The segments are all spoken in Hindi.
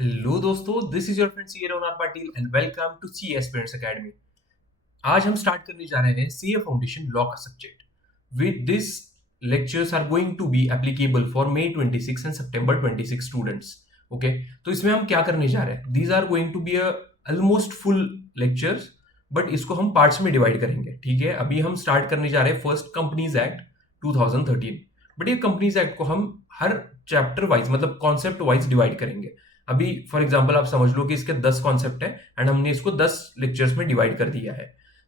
हेलो दोस्तों, this is your friend C Ronal Patil and welcome to C aspirants academy. आज हम स्टार्ट करने जा रहे हैं सीए फाउंडेशन लॉ का subject. With this lectures are going to be applicable for May 26 and September 26 students. Okay, तो इसमें हम क्या करने जा रहे हैं? These are going to be almost full lectures, but इसको हम पार्ट्स में डिवाइड करेंगे। ठीक है, अभी हम स्टार्ट करने जा रहे हैं फर्स्ट कंपनीज एक्ट 2013। बट ये कंपनीज एक्ट को हम हर चैप्टर वाइज मतलब कॉन्सेप्ट वाइज डिवाइड करेंगे। अभी फॉर एग्जाम्पल आप समझ लो कि इसके 10 कॉन्सेप्ट है एंड हमने इसको 10 लेक्चर्स में डिवाइड कर दिया है।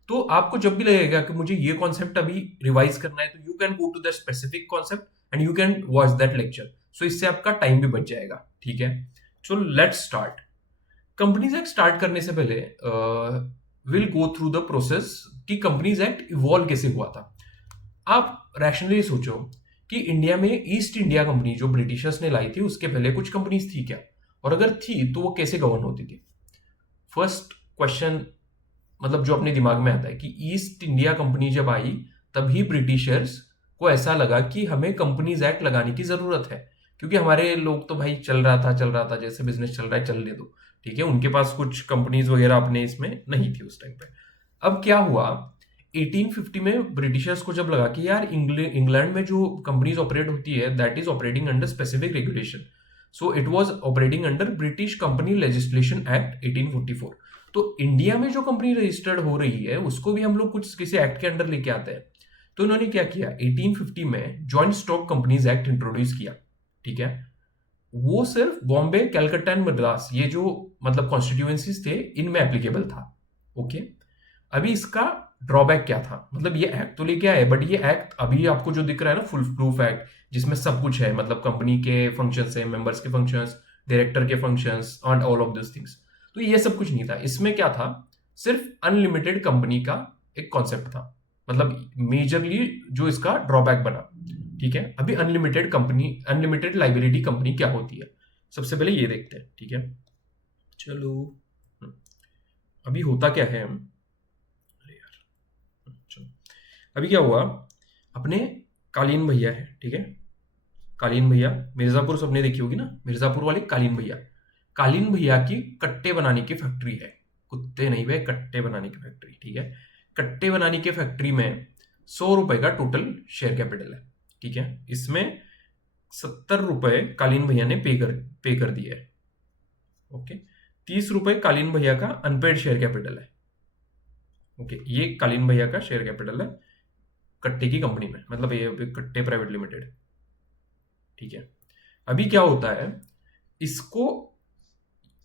तो आपको जब भी लगेगा कि मुझे ये कॉन्सेप्ट अभी रिवाइज करना है, तो you can go to the specific concept and you can watch that lecture. So इससे आपका टाइम भी बच जाएगा। ठीक है, so let's start. Companies act start करने से पहले will go through the process कि कंपनीज एक्ट इवॉल्व कैसे हुआ था। आप रैशनली सोचो कि इंडिया में ईस्ट इंडिया कंपनी जो ब्रिटिशर्स ने लाई थी, उसके पहले कुछ कंपनीज थी क्या? और अगर थी तो वो कैसे गवर्न होती थी? फर्स्ट क्वेश्चन मतलब जो अपने दिमाग में आता है कि ईस्ट इंडिया कंपनी जब आई, तभी ब्रिटिशर्स को ऐसा लगा कि हमें कंपनीज एक्ट लगाने की जरूरत है, क्योंकि हमारे लोग तो भाई चल रहा था जैसे बिजनेस चल रहा है चलने दो। ठीक है, उनके पास कुछ कंपनीज वगैरह अपने इसमें नहीं थी उस टाइम पे। अब क्या हुआ, 1850 में ब्रिटिशर्स को जब लगा कि यार इंग्लैंड में जो कंपनीज ऑपरेट होती है that is operating under specific regulation. So it was operating under British company legislation act 1844। तो इंडिया में जो कंपनी रजिस्टर्ड हो रही है उसको भी हम लोग कुछ किसी एक्ट के अंडर लेके आते हैं। तो उन्होंने क्या किया, 1850 में joint stock companies act introduce किया। ठीक है, वो सिर्फ बॉम्बे, कलकत्ता एंड मद्रास, ये जो मतलब कॉन्स्टिट्यूएंसीज थे, इनमें एप्लीकेबल था। ओके, अभी इसका ड्रॉबैक क्या था? मतलब ये एक्ट तो लेके आए, बट ये एक्ट अभी आपको जो दिख रहा है ना, फुल प्रूफ एक्ट, जिसमें सब कुछ है, मतलब कंपनी के फंक्शंस है, मेंबर्स के फंक्शंस, डायरेक्टर के functions and all of this things. तो ये सब कुछ नहीं था इसमें। क्या था? सिर्फ अनलिमिटेड कंपनी का एक कॉन्सेप्ट था, मतलब मेजरली जो इसका ड्रॉबैक बना। ठीक है, अभी unlimited company, unlimited liability company क्या होती है, सबसे पहले ये देखते हैं। ठीक है, चलो। हम्म, अभी होता क्या है हम, अरे यार, चलो। अभी क्या हुआ, अपने कालीन भैया है, ठीक है, कालीन भैया, मिर्जापुर सबने देखी होगी ना, मिर्जापुर वाले कालीन भैया। कालीन भैया की कट्टे बनाने की फैक्ट्री है। कुत्ते नहीं भाई, कट्टे बनाने की फैक्ट्री। ठीक है, कट्टे बनाने की फैक्ट्री में 100 रुपए का टोटल शेयर कैपिटल है। ठीक है, इसमें 70 रुपए कालीन भैया ने पे कर दिए है। ओके, 30 रुपए कालीन भैया का अनपेड शेयर कैपिटल है। ओके, ये कालीन भैया का शेयर कैपिटल है कट्टे की कंपनी में, मतलब ये कट्टे प्राइवेट लिमिटेड। ठीक है, अभी क्या होता है, इसको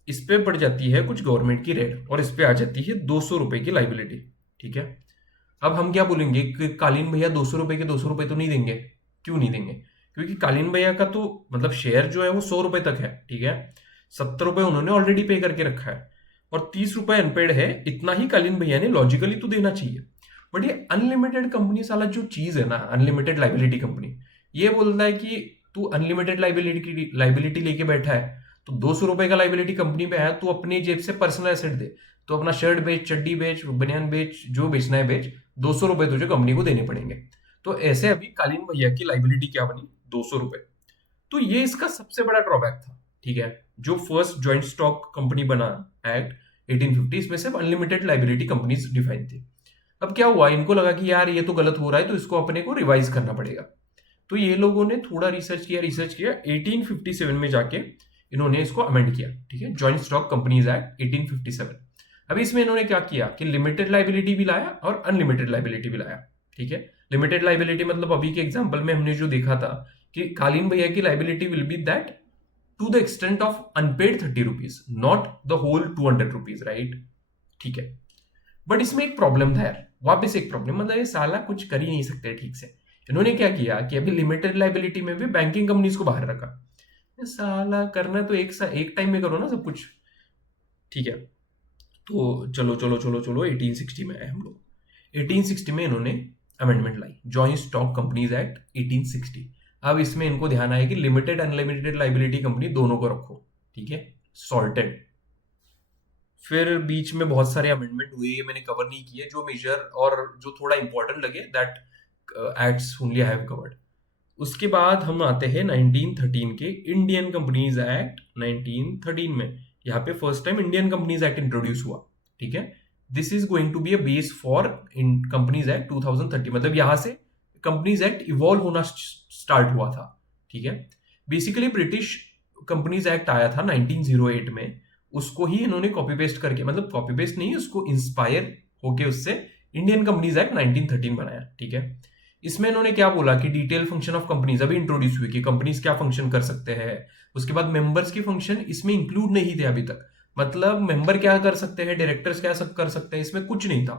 इस पे पड़ जाती है कुछ गवर्नमेंट की रेड और इस पे आ जाती है 200 रुपए की लाइबिलिटी। ठीक है, अब हम क्या बोलेंगे कि कालीन भैया 200 रुपए के 200 रुपए तो नहीं देंगे। क्यों नहीं देंगे? क्योंकि कालीन भैया का तो मतलब शेयर जो है वो 100 रुपए तक है। ठीक है, 70 रुपए उन्होंने ऑलरेडी पे करके रखा है और 30 रुपए अनपेड है। इतना ही कालीन भैया ने लॉजिकली तो देना चाहिए। बट ये अनलिमिटेड कंपनी साला जो चीज है ना, अनलिमिटेड लाइबिलिटी कंपनी, ये बोलता है कि तू अनलिमिटेड लाइबिलिटी लेके बैठा है, तो 200 रुपए का लाइबिलिटी कंपनी पे है, तू अपनी जेब से पर्सनल एसेट दे। तो अपना शर्ट बेच, चड्डी बेच, बनियान बेच, जो बेचना है बेच, 200 रुपए तुझे कंपनी को देने पड़ेंगे। तो ऐसे अभी कालीन भैया की लाइबिलिटी क्या बनी, 200 रुपए। तो ये इसका सबसे बड़ा ड्रॉबैक था। ठीक है, जो फर्स्ट ज्वाइंट स्टॉक कंपनी बना एक्ट 1850, इसमें सिर्फ अनलिमिटेड लाइबिलिटी कंपनीज डिफाइन थी। अब क्या हुआ, इनको लगा कि यार ये तो गलत हो रहा है, तो इसको अपने को रिवाइज करना पड़ेगा। तो ये लोगों ने थोड़ा रिसर्च किया 1857 में जाके इन्होंने इसको अमेंड किया। ठीक है, जॉइंट स्टॉक कंपनीज एक्ट 1857। अभी इसमें इन्होंने क्या किया कि लिमिटेड लाइबिलिटी भी लाया और अनलिमिटेड लाइबिलिटी भी लाया। ठीक है, लिमिटेड लाइबिलिटी मतलब अभी के एग्जांपल में हमने जो देखा था कि कालीन भैया की liability will be that to the extent of unpaid 30 rupees, not the whole 200 rupees, right? ठीक है, बट इसमें एक प्रॉब्लम था यार, वापस एक प्रॉब्लम, मतलब ये साला कुछ कर ही नहीं सकते ठीक से। इन्होंने क्या किया कि अभी लिमिटेड लाइबिलिटी में भी बैंकिंग कंपनीज को बाहर रखा। ये साला करना तो एक टाइम में करो ना सब कुछ। ठीक है, तो चलो चलो चलो चलो 1860 में आए हम लोग। 1860 में इन्होंने अमेंडमेंट लाई, जॉइंट स्टॉक कंपनीज एक्ट 1860। अब इसमें इनको ध्यान आया कि लिमिटेड अनलिमिटेड लाइबिलिटी कंपनी दोनों को रखो। ठीक है, सॉर्टेड। फिर बीच में बहुत सारे अमेंडमेंट हुए, ये मैंने कवर नहीं किए, जो मेजर और जो थोड़ा इंपॉर्टेंट लगे that acts only I have covered. उसके बाद हम आते हैं 1913 के इंडियन कंपनीज एक्ट 1913 में। यहाँ पे first time Indian companies act introduce हुआ, ठीक है। This is going to be a base for in companies act 2030, मतलब यहाँ से कंपनीज एक्ट इवॉल्व होना स्टार्ट हुआ था, ठीक है। बेसिकली ब्रिटिश कंपनीज एक्ट आया था 1908 में, उसको ही इन्होंने कॉपी पेस्ट करके, मतलब कॉपी पेस्ट नहीं, उसको इंस्पायर होके उससे इंडियन कंपनीज एक्ट 1913 बनाया, ठीक है। इसमें इन्होंने क्या बोला कि डिटेल फंक्शन ऑफ कंपनीज अभी इंट्रोड्यूस हुई कि कंपनीज क्या फंक्शन कर सकते हैं। उसके बाद मेंबर्स के फंक्शन इसमें इंक्लूड नहीं थे अभी तक, मतलब मेंबर क्या कर सकते हैं, डायरेक्टर्स क्या सब कर सकते हैं, इसमें कुछ नहीं था।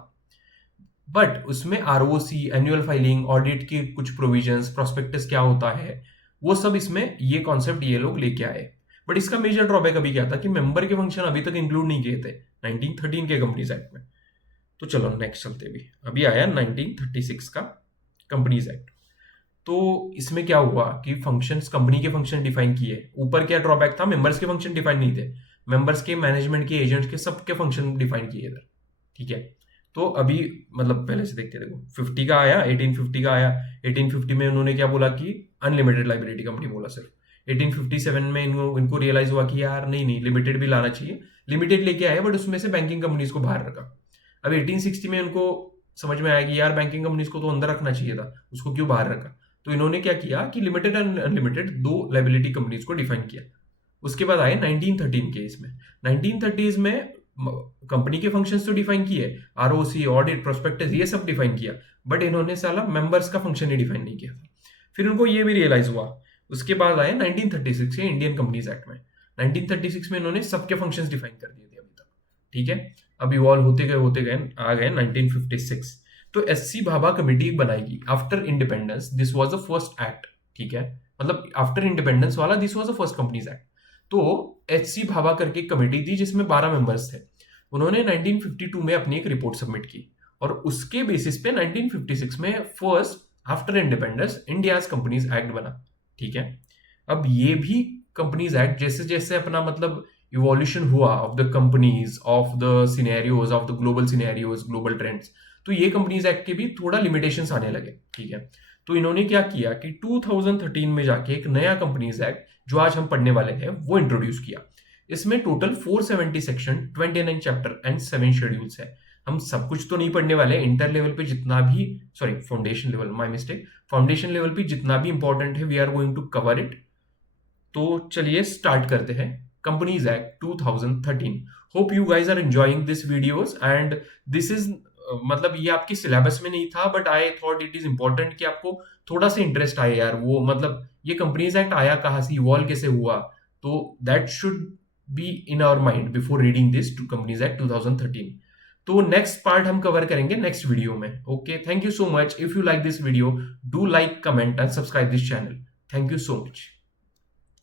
बट उसमें आरओसी, एनुअल फाइलिंग, ऑडिट की कुछ प्रोविजंस, प्रोस्पेक्टस क्या होता है, वो सब इसमें ये कॉन्सेप्ट ये लोग लेके आए। बट इसका मेजर ड्रॉबैक अभी क्या था कि मेंबर के फंक्शन अभी तक इंक्लूड नहीं किए थे 1913 के कंपनीज एक्ट में। तो चलो नेक्स्ट चलते, भी अभी आया 1936 का कंपनीज एक्ट। तो इसमें क्या हुआ कि फंक्शंस, कंपनी के फंक्शन डिफाइन किए। ऊपर क्या ड्रॉबैक था, मेंबर्स के फंक्शन डिफाइन नहीं थे, मेंबर्स के, मैनेजमेंट के, एजेंट्स के, सबके फंक्शन डिफाइन किए इधर, ठीक है। तो अभी मतलब पहले से देखते देखो 50 का आया, 1850 का आया। 1850 में उन्होंने क्या बोला कि अनलिमिटेड लाइबिलिटी कंपनी बोला सिर्फ। 1857 में इनको रियलाइज हुआ कि यार नहीं नहीं, लिमिटेड भी लाना चाहिए। लिमिटेड लेके आए, बट उसमें से बैंकिंग कंपनीज को बाहर रखा। अब 1860 में उनको समझ में आया कि यार बैंकिंग कंपनीज को तो अंदर रखना चाहिए था, उसको क्यों बाहर रखा। तो इन्होंने क्या किया कि लिमिटेड एंड अनलिमिटेड दो लाइबिलिटी कंपनीज को डिफाइन किया। उसके बाद आए 1913 के, इसमें 1930s में कंपनी के फंक्शंस तो डिफाइन किए, आरओसी, ऑडिट, प्रोस्पेक्टस, ये सब डिफाइन किया, बट इन्होंने साला मेंबर्स का फंक्शन ही डिफाइन नहीं किया था। फिर उनको ये भी रियलाइज हुआ। उसके बाद आए 1936 के इंडियन कंपनीज एक्ट में। 1936 में इन्होंने सबके फंक्शंस डिफाइन कर दिए थे अभी तक, ठीक है। अब इवॉल्व होते गए आ गए 1956। तो एससी भाभा कमेटी बनाएगी after independence. This was the first act, ठीक है, मतलब आफ्टर इंडिपेंडेंस वाला this was the first companies act. तो एचसी भाभा करके एक कमेटी थी जिसमें 12 मेंबर्स थे। उन्होंने 1952 में अपनी एक रिपोर्ट सबमिट की, और उसके बेसिस पे 1956 में first after independence India's companies act बना, ठीक है। अब ये भी कंपनीज एक्ट जैसे जैसे अपना मतलब इवोल्यूशन हुआ of the companies, of the scenarios, of the global scenarios, global trends, तो ये कंपनीज एक्ट के भी थोड़ा लिमिटेशंस आने लगे, ठीक है। तो इन्होंने क्या किया कि 2013 में जाके एक नया कंपनीज एक्ट, जो आज हम पढ़ने वाले हैं, वो इंट्रोड्यूस किया। इसमें total 470 section, 29 chapter and 7 schedules है। हम सब कुछ तो नहीं पढ़ने वाले, इंटर लेवल पे जितना भी, sorry foundation level, my mistake, foundation level पे जितना भी इंपॉर्टेंट है we are going to cover it. तो चलिए स्टार्ट करते हैं companies act 2013। Hope you guys are enjoying this videos and this is, मतलब ये आपके सिलेबस में नहीं था, but I thought it is important कि आपको थोड़ा सा इंटरेस्ट आए यार, वो मतलब ये कंपनीज एक्ट आया कहाँ से, इवॉल्व कैसे हुआ, तो that should be in our mind before reading this to companies act 2013। तो नेक्स्ट पार्ट हम कवर करेंगे नेक्स्ट वीडियो में। Okay, thank you so much. If you like this video, do like, comment and subscribe this channel. Thank you so much.